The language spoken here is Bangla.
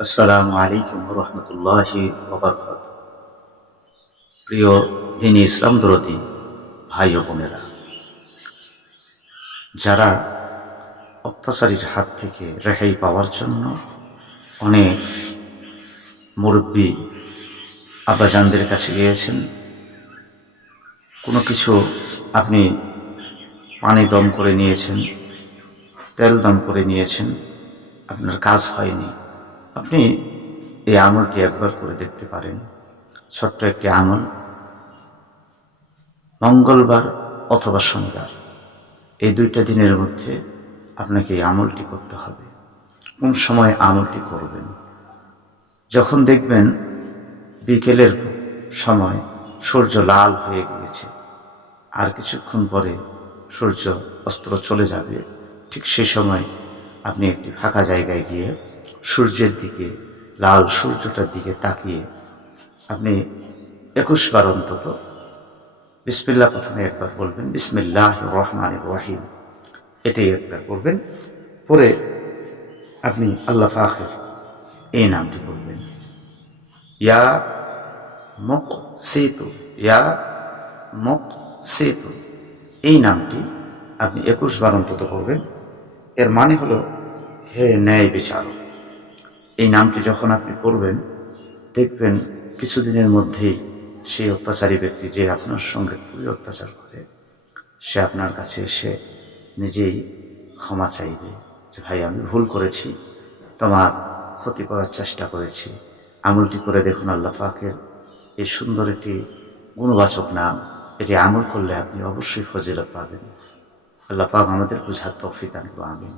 আসসালামু আলাইকুম রহমতুল্লাহি ওবারকাতুহু। প্রিয় দিনী ইসলাম দরদি ভাই ও বোনেরা, যারা অত্যাচারীর হাত থেকে রেহাই পাওয়ার জন্য অনেক মুরব্বী আব্বাজানদের কাছে গিয়েছেন, কোনো কিছু আপনি পানি দম করে নিয়েছেন, তেল দম করে নিয়েছেন, আপনার কাজ হয়নি, আপনি এই আমলটি একবার করে দেখতে পারেন। ছোট্ট একটি আমল, মঙ্গলবার অথবা শনিবার, এই দুইটা দিনের মধ্যে আপনাকে এই আমলটি করতে হবে। কোন সময় আমলটি করবেন? যখন দেখবেন বিকেলের সময় সূর্য লাল হয়ে গিয়েছে, আর কিছুক্ষণ পরে সূর্য অস্ত চলে যাবে, ঠিক সেই সময় আপনি একটি ফাঁকা জায়গায় গিয়ে সূর্যের দিকে, লাল সূর্যটার দিকে তাকিয়ে আপনি 21 বার অন্তত বিসমিল্লাহ প্রথমে একবার বলবেন, বিসমিল্লাহির রহমানির রহিম, এটাই একবার করবেন। পরে আপনি আল্লাহ পাকের এই নামটি বলবেন, ইয়া মুকসিতু, ইয়া মুকসিতু, এই নামটি আপনি 21 বার অন্তত করবেন। এর মানে হলো, হে ন্যায় বিচারক। এই নামটি যখন আপনি করবেন, দেখবেন কিছুদিনের মধ্যেই সেই অত্যাচারী ব্যক্তি, যে আপনার সঙ্গে খুবই অত্যাচার করে, সে আপনার কাছে এসে নিজেই ক্ষমা চাইবে যে ভাই, আমি ভুল করেছি, তোমার ক্ষতি করার চেষ্টা করেছি। আমলটি করে দেখুন, আল্লাহ পাকের এই সুন্দর একটি গুণবাচক নাম, এটি আমল করলে আপনি অবশ্যই ফজিলত পাবেন। আল্লাহ পাক আমাদের বুঝার তৌফিক দান করুন। আমিন।